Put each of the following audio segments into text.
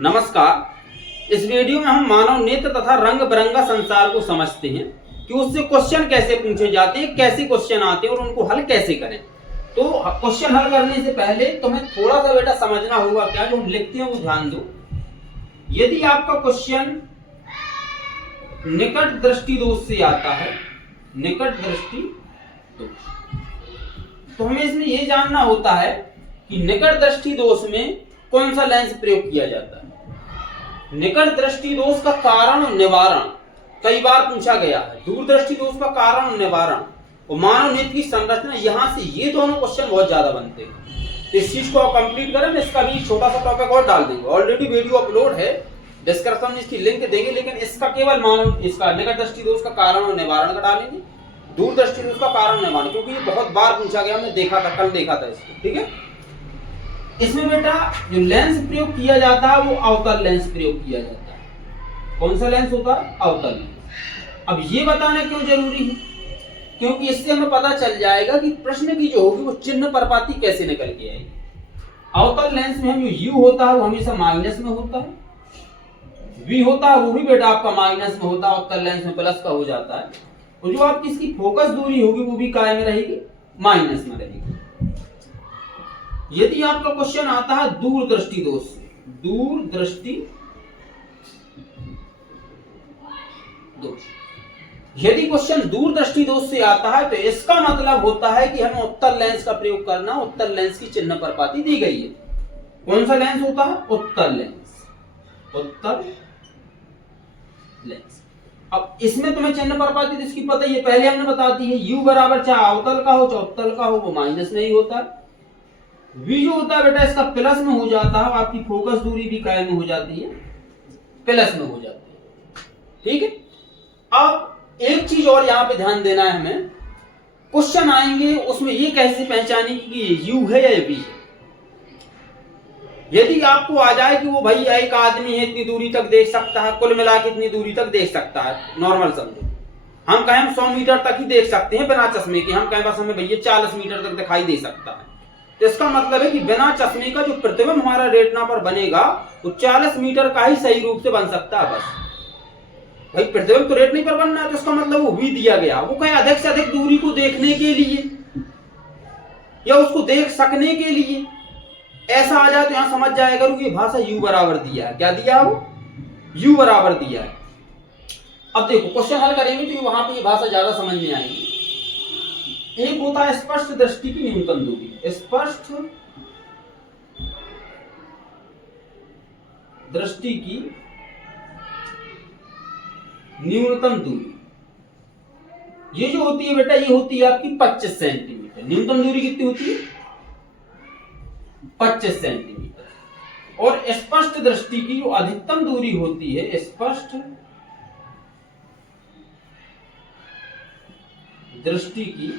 नमस्कार। इस वीडियो में हम मानव नेत्र तथा रंग बिरंगा संसार को समझते हैं कि उससे क्वेश्चन कैसे पूछे जाते हैं, कैसे क्वेश्चन आते हैं और उनको हल कैसे करें। तो क्वेश्चन हल करने से पहले तुम्हें थोड़ा सा बेटा समझना होगा, क्या जो हम लिखते हैं वो ध्यान दो। यदि आपका क्वेश्चन निकट दृष्टि दोष से आता है, निकट दृष्टि दोष, तो हमें इसमें यह जानना होता है कि निकट दृष्टि दोष में कौन सा लेंस प्रयोग किया जाता है। निकट दृष्टि दोष का कारण और निवारण कई बार पूछा गया है। दूरदृष्टि दोष का कारण और निवारण और मानव नेत्र की संरचना, यहां से ये दोनों क्वेश्चन बहुत ज्यादा बनते हैं। तो इस चीज को कंप्लीट करें, इसका भी छोटा सा टॉपिक और डाल देंगे। ऑलरेडी वीडियो अपलोड है, डिस्क्रिप्शन में इसकी लिंक देंगे, लेकिन इसका केवल मानव इसका निकट दृष्टि दोष का कारण और निवारण का डालेंगे, दूरदृष्टि दोष का कारण निवारण, क्योंकि ये बहुत बार पूछा गया। हमने देखा था, कल देखा था इसको, ठीक है। इसमें बेटा जो लेंस प्रयोग किया जाता है वो अवतल लेंस प्रयोग किया जाता है। कौन सा लेंस होता है? अवतल लेंस। अब ये बताना क्यों जरूरी है? क्योंकि इससे हमें पता चल जाएगा कि प्रश्न की जो होगी वो चिन्ह परपाती कैसे निकल के आएगी। अवतल लेंस में हम जो U होता है वो हमेशा माइनस में होता है, V होता है वो भी बेटा आपका माइनस में होता है, अवतल लेंस में प्लस का हो जाता है, और जो आपकी इसकी फोकस दूरी होगी वो भी काय में रहेगी? माइनस में रहेगी। यदि आपका क्वेश्चन आता है दूरदृष्टि दोष से, दूरदृष्टि दोष, यदि क्वेश्चन दूरदृष्टि दोष से आता है तो इसका मतलब होता है कि हमें उत्तल लेंस का प्रयोग करना। उत्तल लेंस की चिन्ह परपाती दी गई है। कौन सा लेंस होता है? उत्तल लेंस, उत्तल लेंस। अब इसमें तुम्हें चिन्ह परपाती इसकी पता ही है, पहले हमने बता दी है। U बराबर चाहे अवतल का हो चाहे उत्तल का हो, वो माइनस में ही होता है। V जो होता है बेटा इसका प्लस में हो जाता है, आपकी फोकस दूरी भी काय में हो जाती है? प्लस में हो जाती है, ठीक है। अब एक चीज और यहाँ पे ध्यान देना है हमें, क्वेश्चन आएंगे उसमें ये कैसे पहचानेंगे कि ये U है या V है। यदि आपको आ जाए कि वो भाई एक आदमी है, इतनी दूरी तक देख सकता है, कुल मिला के इतनी दूरी तक देख सकता है, नॉर्मल समझो, हम कहें हम 100 मीटर तक ही देख सकते हैं बिना चश्मे के, हम कहें बस हमें भैया 40 मीटर तक दिखाई दे सकता है, तो इसका मतलब है कि बिना चश्मे का जो प्रतिबिंब हमारा रेटिना पर बनेगा वो 40 मीटर का ही सही रूप से बन सकता है। बस भाई प्रतिबिंब तो रेटिना पर बनना है, तो इसका मतलब वो V दिया गया, वो कहीं अधिक से अधिक दूरी को देखने के लिए या उसको देख सकने के लिए ऐसा आ जाए तो यहां समझ जाएगा कि भाषा U बराबर दिया है। क्या दिया है? वो U बराबर दिया है। अब देखो क्वेश्चन हल करेंगे तो वहां पे ये भाषा ज्यादा समझ में आएगी। एक होता है स्पष्ट दृष्टि की न्यूनतम दूरी, स्पष्ट दृष्टि की न्यूनतम दूरी, ये जो होती है बेटा ये होती है आपकी 25 सेंटीमीटर। न्यूनतम दूरी कितनी होती है? 25 सेंटीमीटर। और स्पष्ट दृष्टि की जो अधिकतम दूरी होती है, स्पष्ट दृष्टि की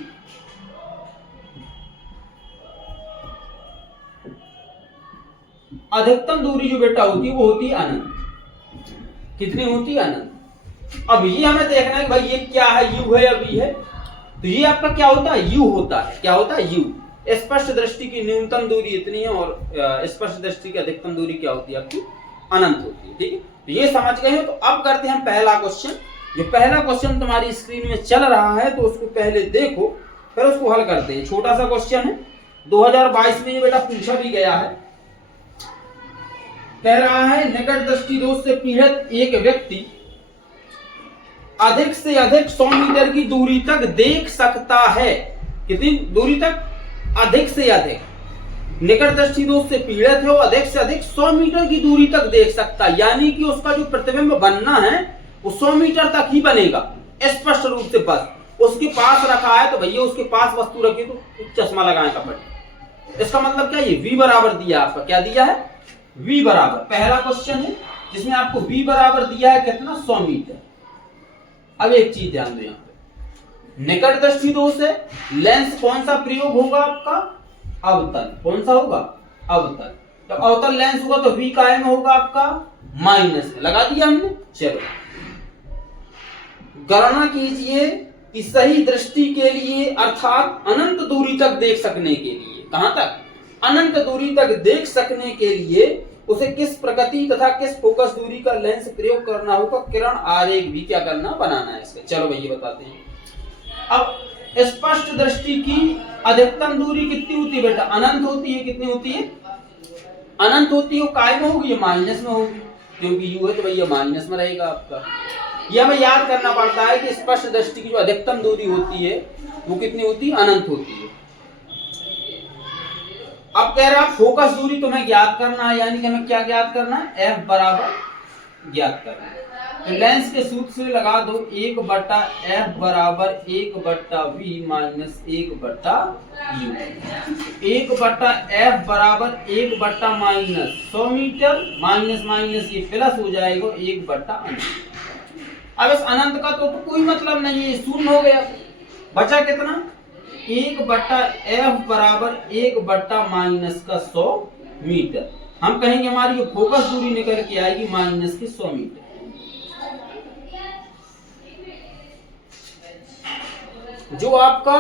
अधिकतम दूरी जो बेटा होती है वो होती है अनंत। कितनी होती है? अनंत। अब ये हमें देखना है कि भाई ये क्या है, U है या V है। तो ये आपका क्या होता है? U होता है। क्या होता है? U। स्पष्ट दृष्टि की न्यूनतम दूरी इतनी है और स्पष्ट दृष्टि की अधिकतम दूरी क्या होती है? आपकी अनंत होती है, ठीक है। तो ये समझ गए हैं। तो अब करते हैं पहला क्वेश्चन। जो पहला क्वेश्चन तुम्हारी स्क्रीन में चल रहा है तो उसको पहले देखो, फिर उसको हल करते हैं। छोटा सा क्वेश्चन है, 2022 में ये बेटा पूछा भी गया है। कह रहा है निकट दृष्टि दोष से पीड़ित एक व्यक्ति अधिक से अधिक 100 मीटर की दूरी तक देख सकता है। कितनी दूरी तक? अधिक से अधिक। निकट दृष्टि दोष से पीड़ित है, वो अधिक से अधिक 100 मीटर की दूरी तक देख सकता है, यानी कि उसका जो प्रतिबिंब बनना है वो 100 मीटर तक ही बनेगा स्पष्ट रूप से। बस उसके पास रखा है तो भैया उसके पास वस्तु रखी तो चश्मा लगाए कपड़े। इसका मतलब क्या? ये V बराबर दिया आपका। क्या दिया है? V बराबर। पहला क्वेश्चन है जिसमें आपको V बराबर दिया है कितना? 100 मीटर। अब एक चीज ध्यान दो, यहाँ पे निकट दृष्टि दोष है, लेंस कौन सा प्रयोग होगा आपका? अवतल। कौन सा होगा? अवतल। तो अवतल लेंस होगा तो V काय में होगा आपका? माइनस में। लगा दिया हमने। चलो गणना कीजिए कि सही दृष्टि के लिए अर्थात अनंत दूरी तक देख सकने के लिए, कहां तक? अनंत दूरी तक देख सकने के लिए उसे किस प्रकृति तथा किस फोकस दूरी का लेंस प्रयोग करना होगा, किरण आरेख भी क्या करना, बनाना है इसका। चलो भैया बताते हैं। अब स्पष्ट दृष्टि की अधिकतम दूरी कितनी होती है बेटा, अनंत होती है। कितनी होती है, अनंत होती है। वो काय में होगी, माइनस में होगी, क्योंकि यू है तो भैया माइनस में रहेगा आपका। यह हमें याद करना पड़ता है कि स्पष्ट दृष्टि की जो अधिकतम दूरी होती है वो कितनी होती है, अनंत होती है। अब कह रहा फोकस दूरी तुम्हें ज्ञात करना है, यानी कि हमें क्या ज्ञात करना है, एफ बराबर ज्ञात करना है। तो लेंस के सूत्र से लगा दो, 1/f बराबर 1/v माइनस 1/u। 1/f बराबर 1 माइनस 100 मीटर, माइनस माइनस ये प्लस हो जाएगा 1/अनंत। अब इस अनंत का तो कोई मतलब नहीं है, शून्य हो गया। बचा कितना, 1/f बराबर 1 माइनस का 100 मीटर। हम कहेंगे हमारी जो फोकस दूरी निकल के आएगी माइनस के 100 मीटर। जो आपका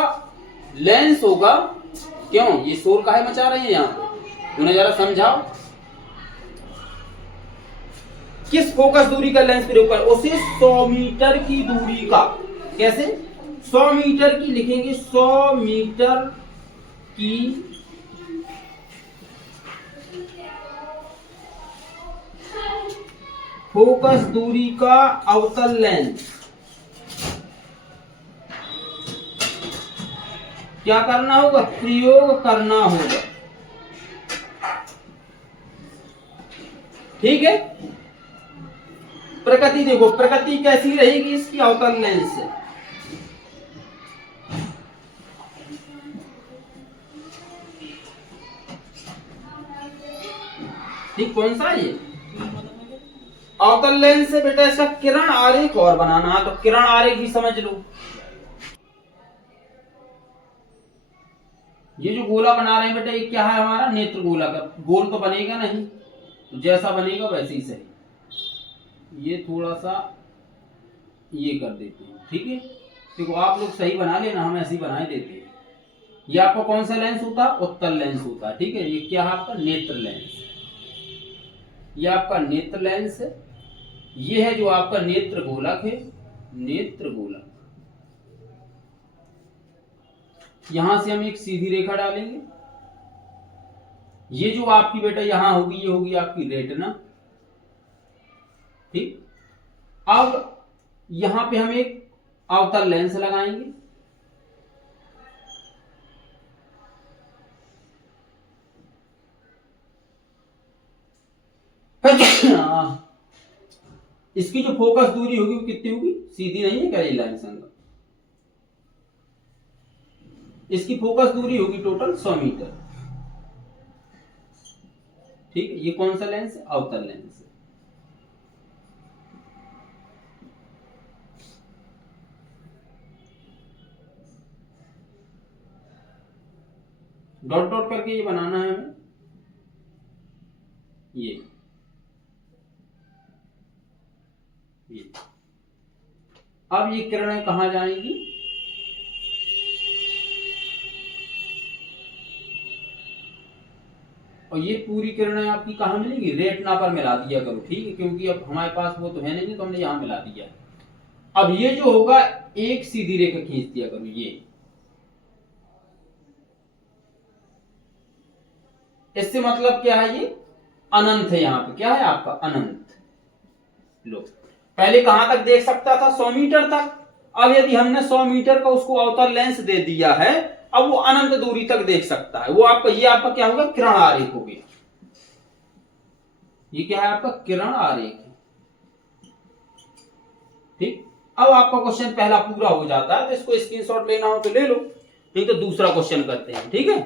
लेंस होगा, क्यों ये शोर काहे मचा रहे हैं यहाँ पे, उन्हें जरा समझाओ। किस फोकस दूरी का लेंस प्रयोग कर, उसे 100 मीटर की दूरी का, कैसे 100 मीटर की लिखेंगे, 100 मीटर की फोकस दूरी का अवतल लेंस क्या करना होगा, प्रयोग करना होगा। ठीक है, प्रकृति देखो, प्रकृति कैसी रहेगी इसकी, अवतल लेंस से। ठीक, कौन सा ये अवतल लेंस से बेटा, इसका किरण आरेख और बनाना है, तो किरण आरेख भी समझ लो। ये जो गोला बना रहे हैं बेटा, ये क्या है हमारा, नेत्र गोला का। गोल तो बनेगा नहीं, तो जैसा बनेगा वैसे ही सही। ये थोड़ा सा ये कर देते हैं, ठीक है। देखो आप लोग सही बना लेना, हम ऐसे ही बनाए देते हैं। ये आपका कौन सा लेंस होता है, उत्तल लेंस होता है, ठीक है। ये क्या है आपका, नेत्र लेंस। ये आपका नेत्र लेंस है। ये है जो आपका नेत्र गोलक है, नेत्र गोलक। यहां से हम एक सीधी रेखा डालेंगे। ये जो आपकी बेटा यहां होगी, ये होगी आपकी रेटिना, ठीक। अब यहां पे हम एक अवतल लेंस लगाएंगे। इसकी जो फोकस दूरी होगी वो कितनी होगी, सीधी नहीं है क्या ये लाइन संग, इसकी फोकस दूरी होगी टोटल 100 मीटर। ठीक है, ये कौन सा लेंस है, अवतल लेंस है। डॉट डॉट करके ये बनाना है हमें। ये अब ये किरणें कहां जाएंगी, और ये पूरी किरणें आपकी कहां मिलेंगी, रेटिना पर मिला दिया करो, ठीक है। क्योंकि अब हमारे पास वो तो है नहीं, तो हमने यहां मिला दिया। अब ये जो होगा, एक सीधी रेखा खींच दिया करो। ये इससे मतलब क्या है, ये अनंत है। यहाँ पे क्या है आपका, अनंत। लो, पहले कहां तक देख सकता था, 100 मीटर तक। अब यदि हमने 100 मीटर का उसको अवतल लेंस दे दिया है, अब वो अनंत दूरी तक देख सकता है। वो आपका, ये आपका क्या होगा, किरण आरेख हो गया। ये क्या है आपका, किरण आरेख, ठीक। अब आपका क्वेश्चन पहला पूरा हो जाता है, तो इसको स्क्रीनशॉट लेना हो तो ले लो, नहीं तो दूसरा क्वेश्चन करते हैं, ठीक है।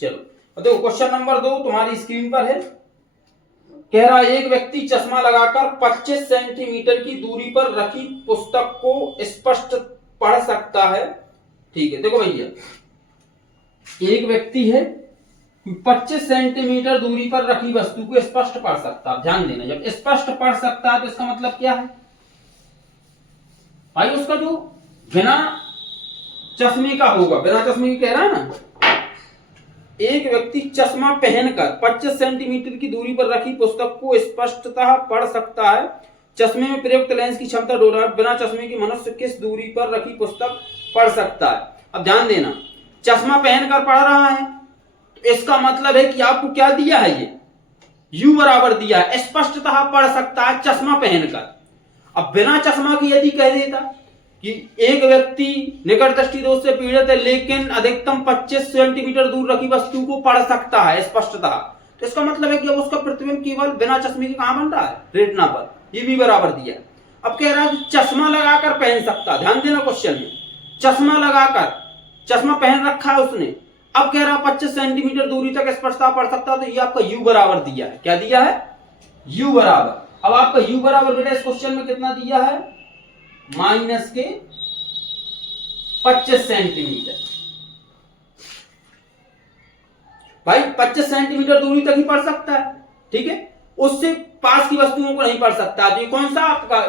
चलो देखो, क्वेश्चन नंबर 2 तुम्हारी स्क्रीन पर है। कह रहा है, एक व्यक्ति चश्मा लगाकर 25 सेंटीमीटर की दूरी पर रखी पुस्तक को स्पष्ट पढ़ सकता है। ठीक है, देखो भैया, एक व्यक्ति है 25 सेंटीमीटर दूरी पर रखी वस्तु को स्पष्ट पढ़ सकता है। ध्यान देना, जब स्पष्ट पढ़ सकता है तो इसका मतलब क्या है भाई, उसका जो बिना चश्मे का होगा, बिना चश्मे की कह रहा है ना, एक व्यक्ति चश्मा पहनकर 25 सेंटीमीटर की दूरी पर रखी पुस्तक को स्पष्टतः पढ़ सकता है। चश्मे में प्रयुक्त लेंस की क्षमता डॉलर, बिना चश्मे के मनुष्य किस दूरी पर रखी पुस्तक पढ़ सकता है। अब ध्यान देना, चश्मा पहनकर पढ़ रहा है तो इसका मतलब है कि आपको क्या दिया है, ये U बराबर दिया है, स्पष्टतः पढ़ सकता है चश्मा पहनकर। अब बिना चश्मा के यदि कह देता कि एक व्यक्ति निकट दृष्टि दोष से पीड़ित है लेकिन अधिकतम 25 सेंटीमीटर दूर रखी वस्तु को पढ़ सकता है स्पष्टतः, तो इसका मतलब है कि अब उसका प्रतिबिंब केवल बिना चश्मे के कहां बन रहा है, रेटिना पर। ये भी बराबर दिया। अब कह रहा है कि चश्मा लगाकर पहन सकता, ध्यान देना क्वेश्चन में, चश्मा लगाकर, चश्मा पहन रखा है उसने, अब कह रहा 25 सेंटीमीटर दूरी तक स्पष्टता पढ़ सकता, तो ये आपका U बराबर दिया है। क्या दिया है, U बराबर। अब आपका U बराबर बेटा इस क्वेश्चन में कितना दिया है, माइनस के 25 सेंटीमीटर। भाई 25 सेंटीमीटर दूरी तक ही पढ़ सकता है, ठीक है, उससे पास की वस्तुओं को नहीं पढ़ सकता। तो ये कौन सा आपका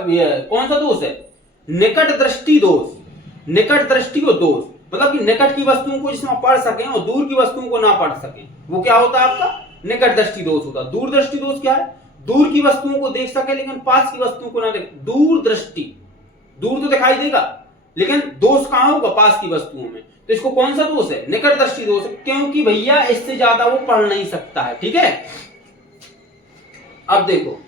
कौन सा दोष है, निकट दृष्टि दोष। निकट दृष्टि को दोष मतलब कि निकट की वस्तुओं को जिसमें पढ़ सकें और दूर की वस्तुओं को ना पढ़ सकें, वो क्या होता है आपका, निकट दृष्टि दोष होता है। दूर दृष्टि दोष क्या है, दूर की वस्तुओं को देख सके लेकिन पास की वस्तुओं को ना देखे। दूर दृष्टि, दूर तो दिखाई देगा लेकिन दोष कहां होगा, पास की वस्तुओं में। तो इसको कौन सा दोष है, निकट दृष्टि दोष, क्योंकि भैया इससे ज्यादा वो पढ़ नहीं सकता है, ठीक है। अब देखो,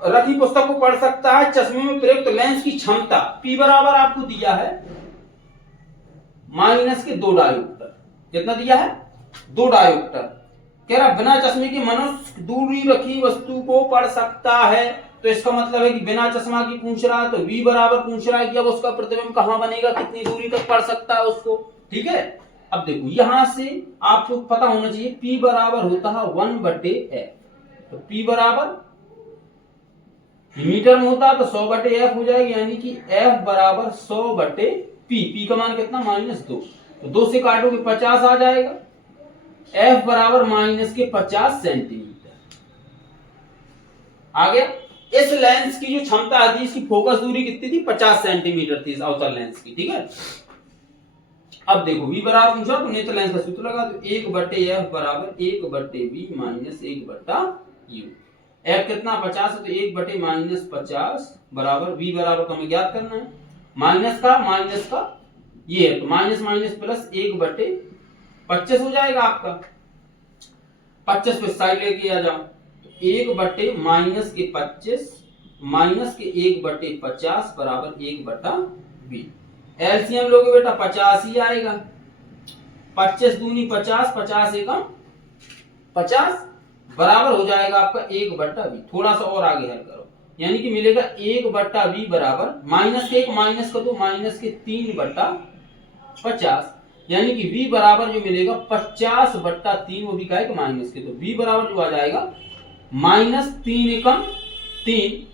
रखी पुस्तक को पढ़ सकता है, चश्मे में प्रयुक्त लेंस की क्षमता P बराबर आपको दिया है माइनस के 2 डायोप्टर। कितना दिया है, 2 डायोप्टर। कह रहा बिना चश्मे के मनुष्य दूरी रखी वस्तु को पढ़ सकता है, तो इसका मतलब है कि बिना चश्मा की पूछ रहा है, तो V बराबर पूछ रहा है कि अब उसका प्रतिबिंब कहां बनेगा, कितनी दूरी तक पढ़ सकता है उसको, ठीक है। अब देखो यहां से आपको पता होना चाहिए P बराबर होता है 1/f। तो P बराबर मीटर में होता है तो 100/f हो जाएगा, यानी कि F बराबर 100/P। P का मान कितना, -2। तो 2 से काटोगे 50 आ जाएगा। F बराबर माइनस के 50 सेंटीमीटर आ गया। इस लेंस की जो क्षमता आती है, इसकी फोकस दूरी कितनी थी, 50 सेंटीमीटर थी इस अवतल लेंस की, ठीक है। अब देखो V बराबर पूछा तो नेत्र लेंस का सूत्र लगा दो, 1/f बराबर 1/v माइनस 1/u। F कितना 50 है तो 1/-50 बराबर V बराबर तो हमें ज्ञात करना है, माइनस का ये है तो माइनस माइनस प्लस 1/25 हो जाएगा आपका। 25 पे साइड लेके आ जाओ, 1/-25 माइनस के 1/50 बराबर 1/v। एलसीएम लोगे बेटा 50 ही आएगा। 25 दूनी 50, 50 एकम 50 बराबर हो जाएगा आपका 1/v। थोड़ा सा और आगे हल करो, यानी कि मिलेगा 1/v बराबर माइनस के 1 माइनस कर दो, माइनस के 3/50, यानी कि v बराबर जो मिलेगा 50/3, वो भी का है माइनस के, तो v बराबर जो आ जाएगा -3 एकम 3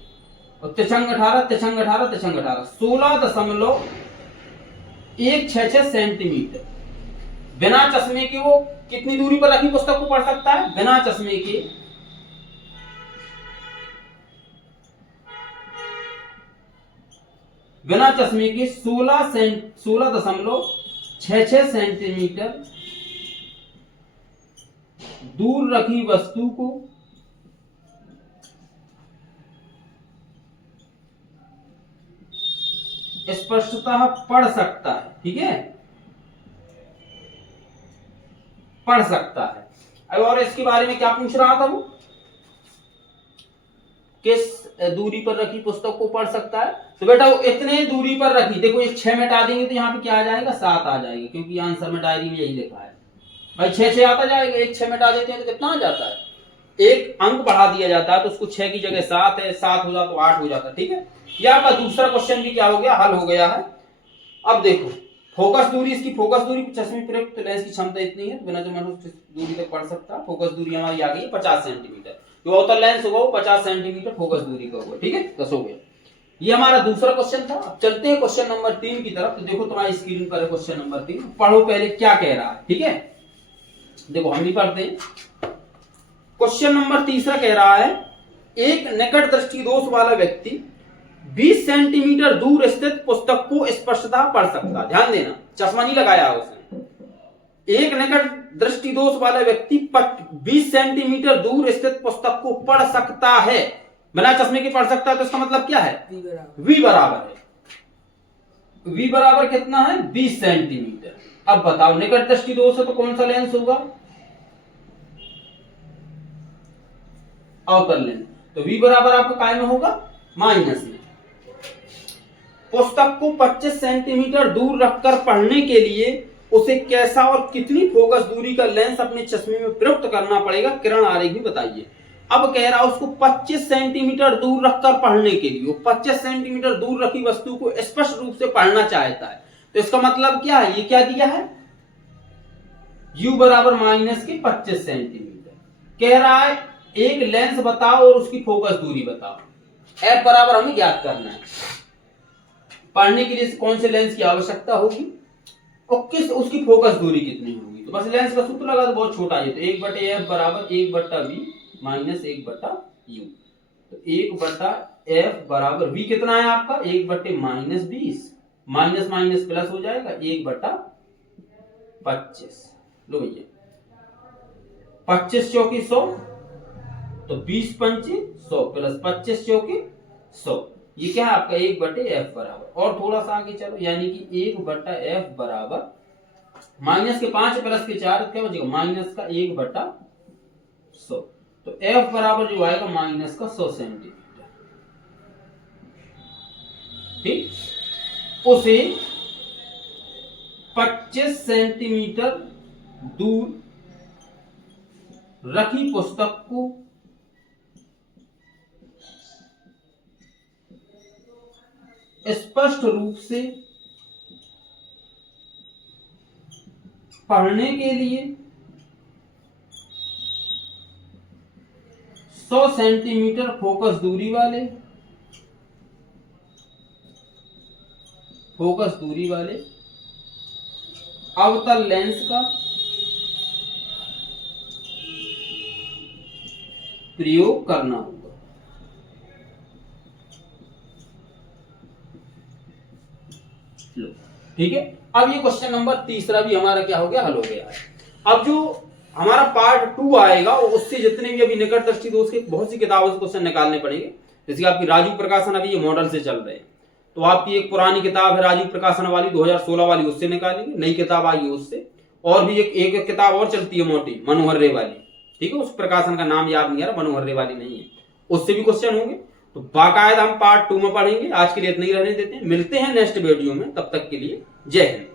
और 18 16.166 सेंटीमीटर। बिना चश्मे के वो कितनी दूरी पर रखी पुस्तक को पढ़ सकता है, बिना चश्मे के 16.66 सेंटीमीटर दूर रखी वस्तु को स्पष्टतः पढ़ सकता है, ठीक है, पढ़ सकता है। अब और इसके बारे में क्या पूछ रहा था वो, किस दूरी पर रखी पुस्तक को पढ़ सकता है। तो बेटा वो इतने दूरी पर रखी, देखो ये 6 मिटा देंगे तो यहाँ पे क्या आ जाएगा, 7 आ जाएगा, क्योंकि आंसर में डायरी में यही लिखा है भाई 6 आता जाएगा। एक 6 मिटा देते हैं तो कितना आ जाता है, एक अंक बढ़ा दिया जाता है, तो उसको 6 की जगह 7 है, 7 हो जाता तो 8 हो जाता, ठीक है। यह आपका दूसरा क्वेश्चन भी क्या हो गया, हल हो गया है। अब देखो फोकस दूरी, इसकी फोकस दूरी चश्मे प्रयुक्त लेंस की क्षमता इतनी है, बिना चश्मे दूरी तक पढ़ सकता है। फोकस दूरी हमारी आ गई 50 सेंटीमीटर, जो अवतल लेंस होगा वो 50 सेंटीमीटर फोकस दूरी का होगा, ठीक है। 10 हो गया। ये हमारा दूसरा क्वेश्चन था। अब चलते हैं क्वेश्चन नंबर 3 की तरफ। तो देखो तुम्हारी स्क्रीन पर है क्वेश्चन नंबर 3, पढ़ो पहले क्या कह रहा है, ठीक है। देखो हम भी पढ़ते हैं। क्वेश्चन नंबर 3 कह रहा है, एक निकट दृष्टि दोष वाला व्यक्ति 20 सेंटीमीटर दूर स्थित पुस्तक को स्पष्टतः पढ़ सकता। ध्यान देना, चश्मा नहीं लगाया उसने। एक निकट दृष्टि दोष वाला व्यक्ति 20 सेंटीमीटर दूर स्थित पुस्तक को पढ़ सकता है, बिना चश्मे के पढ़ सकता है, तो इसका मतलब क्या है? v बराबर है, v बराबर कितना है? 20 सेंटीमीटर। अब बताओ निकट दृष्टि दोष है तो कौन सा लेंस होगा? अवतल लेंस। तो v बराबर आपका काय में होगा? माइनस में। पुस्तक को 25 सेंटीमीटर दूर रखकर पढ़ने के लिए उसे कैसा और कितनी फोकस दूरी का लेंस अपने चश्मे में प्रयुक्त करना पड़ेगा, किरण आरेख भी बताइए। अब कह रहा उसको 25 सेंटीमीटर दूर रखकर पढ़ने के लिए, वो 25 सेंटीमीटर दूर रखी वस्तु को स्पष्ट रूप से पढ़ना चाहता है, तो इसका मतलब क्या है? ये क्या दिया है? u बराबर माइनस के 25 सेंटीमीटर। कह रहा है एक लेंस बताओ और उसकी फोकस दूरी बताओ। f बराबर हमें ज्ञात करना है। पढ़ने के लिए कौन से लेंस की आवश्यकता होगी और किस उसकी फोकस दूरी कितनी होगी? तो बस लेंस का सूत्र लगा, तो बहुत छोटा है, तो 1/f बराबर 1/v माइनस 1/u। तो 1/f बराबर v कितना है आपका? 1/-20, माइनस माइनस प्लस हो जाएगा 1/25। लो भैया 25 चौकी 100, तो 20 पंचे 100 प्लस 25 चौकी 100, ये क्या है आपका? 1/f बराबर। और थोड़ा सा आगे चलो, यानी कि 1/f बराबर माइनस के 5 प्लस के 4, क्या बचेगा? माइनस का 1/100। तो f बराबर जो आएगा माइनस का 100 सेंटीमीटर। ठीक, उसे 25 सेंटीमीटर दूर रखी पुस्तक को स्पष्ट रूप से पढ़ने के लिए 100 सेंटीमीटर फोकस दूरी वाले अवतल लेंस का प्रयोग करना होगा। ठीक है, अब ये क्वेश्चन नंबर तीसरा भी हमारा क्या हो गया? हल हो गया है। अब जो हमारा पार्ट 2 आएगा उससे जितने भी अभी निकट दृष्टि दोष के बहुत सी किताबों से क्वेश्चन निकालने पड़ेंगे। जैसे आपकी राजीव प्रकाशन, अभी ये मॉडल से चल रहे हैं, तो आपकी एक पुरानी किताब है राजीव प्रकाशन वाली 2016 वाली, उससे निकालेंगे। नई किताब आई है उससे, और भी एक किताब और चलती है मोटी, मनोहर रे वाली। ठीक है, उस प्रकाशन का नाम याद नहीं आ रहा, मनोहर रे वाली नहीं है, उससे भी क्वेश्चन होंगे। तो बाकायदा हम पार्ट 2 में पढ़ेंगे। आज के लिए इतना ही रहने देते हैं, मिलते हैं नेक्स्ट वीडियो में, तब तक के लिए जय हिंद।